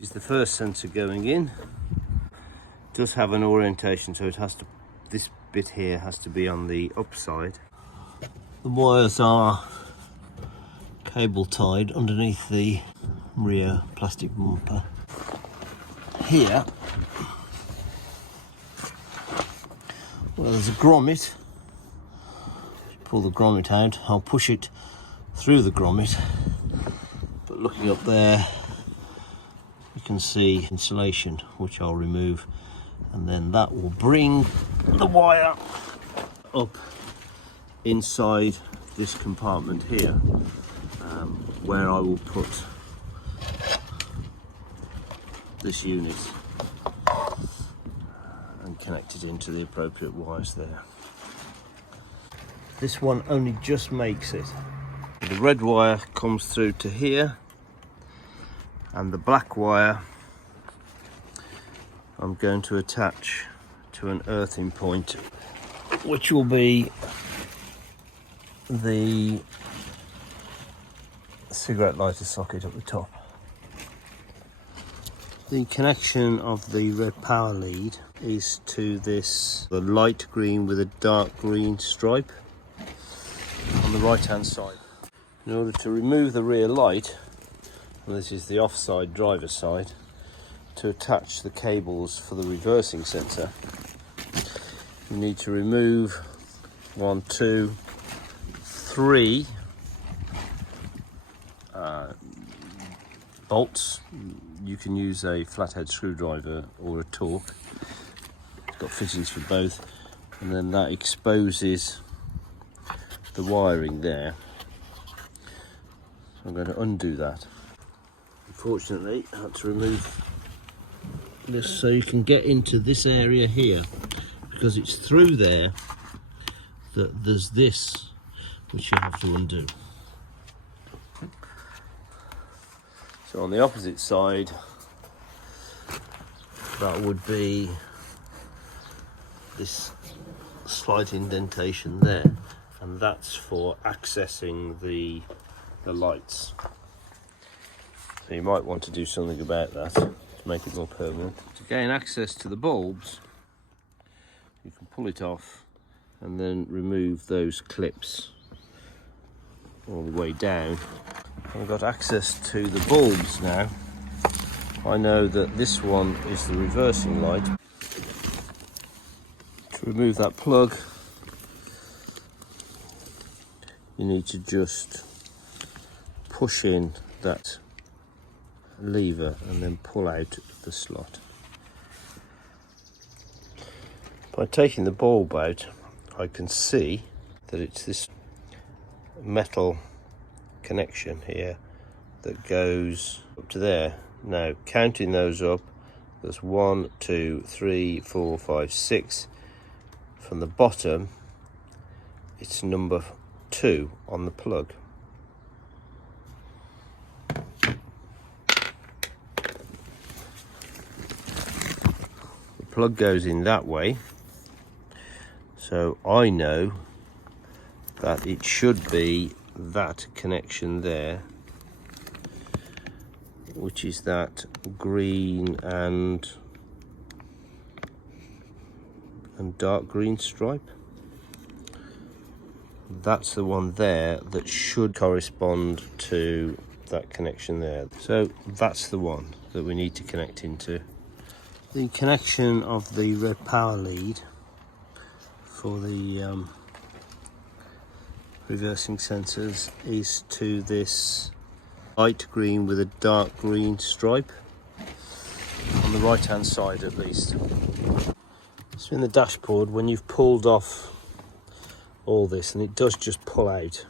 Is the first sensor going in. It does have an orientation, so it has to, this bit here has to be on the upside. The wires are cable tied underneath the rear plastic bumper. Here, well, there's a grommet. Pull the grommet out, I'll push it through the grommet, but looking up there you can see insulation, which I'll remove, and then that will bring the wire up inside this compartment here, where I will put this unit and connect it into the appropriate wires there. This one only just makes it. The red wire comes through to here, and the black wire I'm going to attach to an earthing point, which will be the cigarette lighter socket at the top. The connection of the red power lead is to this, the light green with a dark green stripe on the right hand side. In order to remove the rear light, and this is the offside driver's side, to attach the cables for the reversing sensor, you need to remove 1, 2, 3 bolts. You can use a flathead screwdriver or a torque. It's got fittings for both, and then that exposes the wiring there. So I'm going to undo that. Unfortunately, I had to remove this so you can get into this area here, because it's through there that there's this which you have to undo. So on the opposite side, that would be this slight indentation there, and that's for accessing the lights. So you might want to do something about that to make it more permanent. To gain access to the bulbs, you can pull it off and then remove those clips all the way down. I've got access to the bulbs now. I know that this one is the reversing light. To remove that plug, you need to just push in that lever and then pull out the slot. By taking the bulb out, I can see that it's this metal connection here that goes up to there. Now, counting those up, there's 1, 2, 3, 4, 5, 6. From the bottom, it's number 2 on the plug. The plug goes in that way, so I know that it should be that connection there, which is that green and dark green stripe. That's the one there that should correspond to that connection there. So that's the one that we need to connect into. The connection of the red power lead for the reversing sensors is to this light green with a dark green stripe on the right hand side, at least. So in the dashboard, when you've pulled off all this, and it does just pull out,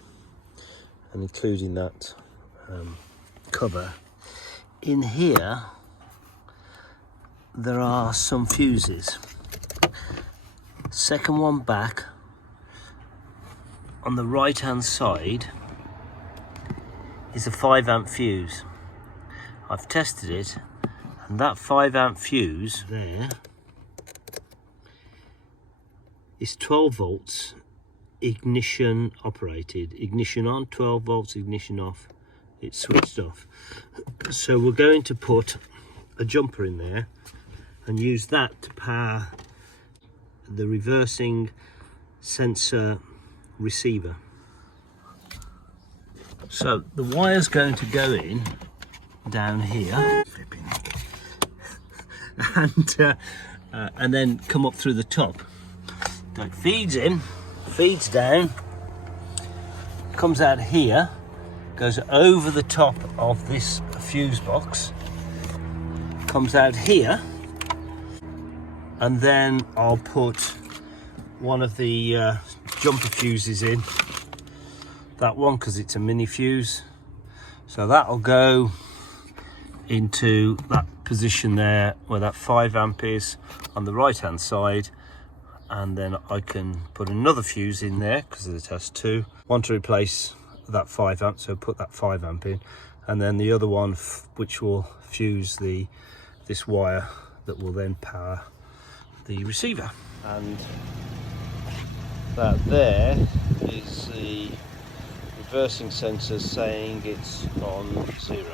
and including that cover, in here there are some fuses. Second one back on the right hand side is a 5 amp fuse. I've tested it, and that 5 amp fuse there is 12 volts ignition operated. Ignition on, 12 volts, ignition off. It's switched off. So we're going to put a jumper in there and use that to power the reversing sensor receiver. So the wire's going to go in down here and then come up through the top. So it feeds in, feeds down, comes out here, goes over the top of this fuse box, comes out here, and then I'll put one of the jumper fuses in, that one, because it's a mini fuse. So that'll go into that position there where that 5 amp is on the right hand side, and then I can put another fuse in there because it has 2. One to replace that 5 amp, so put that 5 amp in, and then the other one which will fuse this wire that will then power the receiver. And that there is the reversing sensor saying it's on 0.